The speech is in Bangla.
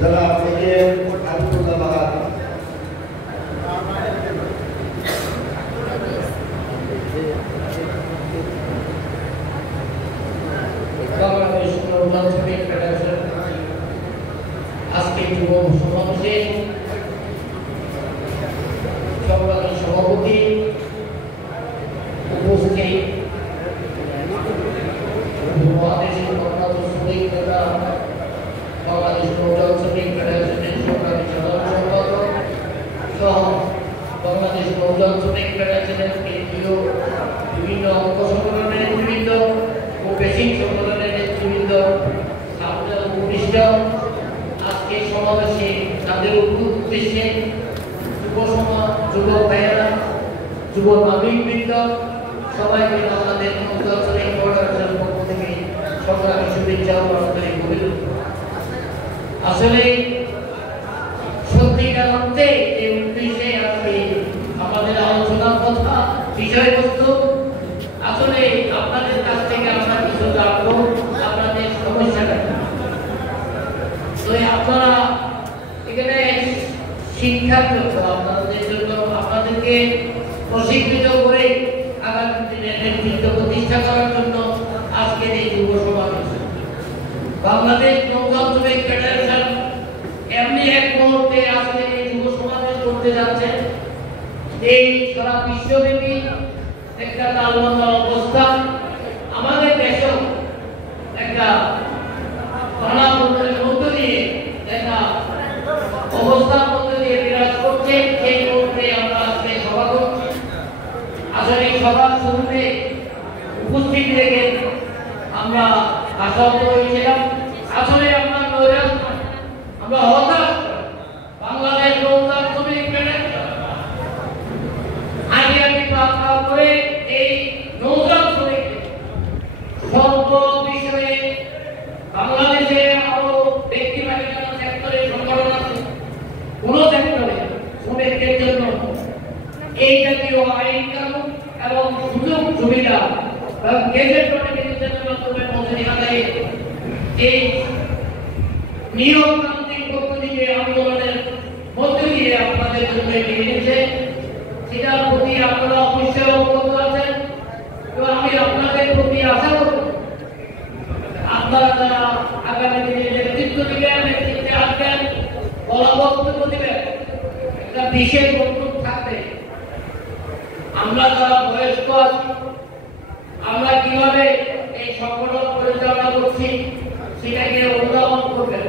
जनाब अब्दुल्लाह বাংলাদেশ নৌযান শ্রমিক ফেডারেশন আজকে যুব সমাবেশে সংগ্রামী সভাপতি উপস্থিত মহাদেশের অন্যান্য শ্রমিক নেতা বাংলাদেশ নৌযান শ্রমিক ফেডারেশনের সংগ্রামী সাধারণ সম্পাদক সহ বাংলাদেশ নৌযান শ্রমিক ফেডারেশনের কেন্দ্রীয় বিভিন্ন অঙ্গ সংগঠনের নেতৃবৃন্দ ও বেসিক সংগঠনের নেতৃবৃন্দ সামনে উপবিষ্ট আজকে সমাবেশে তাদের উদ্দেশ্যে যুব সমাজ যুব ভাইয়েরা যুব নাগরিকবৃন্দ সবাইকে আমাদের নৌযান শ্রমিক ফেডারেশনের পক্ষ থেকে সংগ্রামী শুভেচ্ছা ও আন্তরিক অভিনন্দন। আসলে সত্যিকার অর্থে এই উদ্দেশ্যে আজকে আমাদের আলোচনার কথা বিষয়বস্তু আসলে আপনাদের কাছ থেকে আমরা কিছু জানবো আপনাদের সমস্যাটা তো আপনারা এখানে শিক্ষার জন্য আপনাদের জন্য আপনাদেরকে প্রশিক্ষিত করে আগামী দিনে নেতৃত্ব প্রতিষ্ঠা করার জন্য আজকের এই যুব সমাবেশ বাংলাদেশ নৌযান শ্রমিক ফেডারেশন এমনি এক মুহূর্তে আজকে এই যুব সমাবেশ করতে যাচ্ছে এই সারা বিশ্বব্যাপী একটা তালবন্ধ অবস্থা আমাদের দেশেও একটা গণতন্ত্রের মধ্য দিয়ে একটা অবস্থার মধ্যে দিয়ে বিরাজ করছে সেই মুহূর্তে আমরা আজকে সভা করছি। আসলে এই সভার শুরুতে উপস্থিত রেখে আমরা আশাহত হয়েছিলাম। আসলে আমরা নৈরাশ আমরা হতাশ বাংলাদেশ নৌযান শ্রমিক ফেডারেশন আগে প্রার্থনা করে এই নৌযান শ্রমিক সর্ব বিষয়ে বাংলাদেশে আরো ব্যক্তি মালিকানা সেক্টরে সংগঠন আছে কোন সেক্টরে শ্রমিকদের জন্য এই জাতীয় আইন কানুন এবং সুযোগ সুবিধা এবং গেজেট নোটিফিকেশনের মাধ্যমে মজুরি আদায়ে এই নিয়মতান্ত্রিক পদ্ধতিতে আন্দোলনের মধ্য দিয়ে আপনাদের জন্য এগিয়ে এনেছে সেটার প্রতি আপনারা অবশ্যই অবগত আছেন এবং আমি আপনাদের প্রতি আশা করব আপনারা যারা আগামী দিনে নেতৃত্ব দিবেন নেতৃত্বে আসবেন বলবৎ দিবেন একটা বিশেষ অনুরোধ থাকবে আমরা যারা বয়স্ক আছি আমরা কিভাবে এই সংগঠন পরিচালনা করছি সেটাকে অনুধাবন করবেন।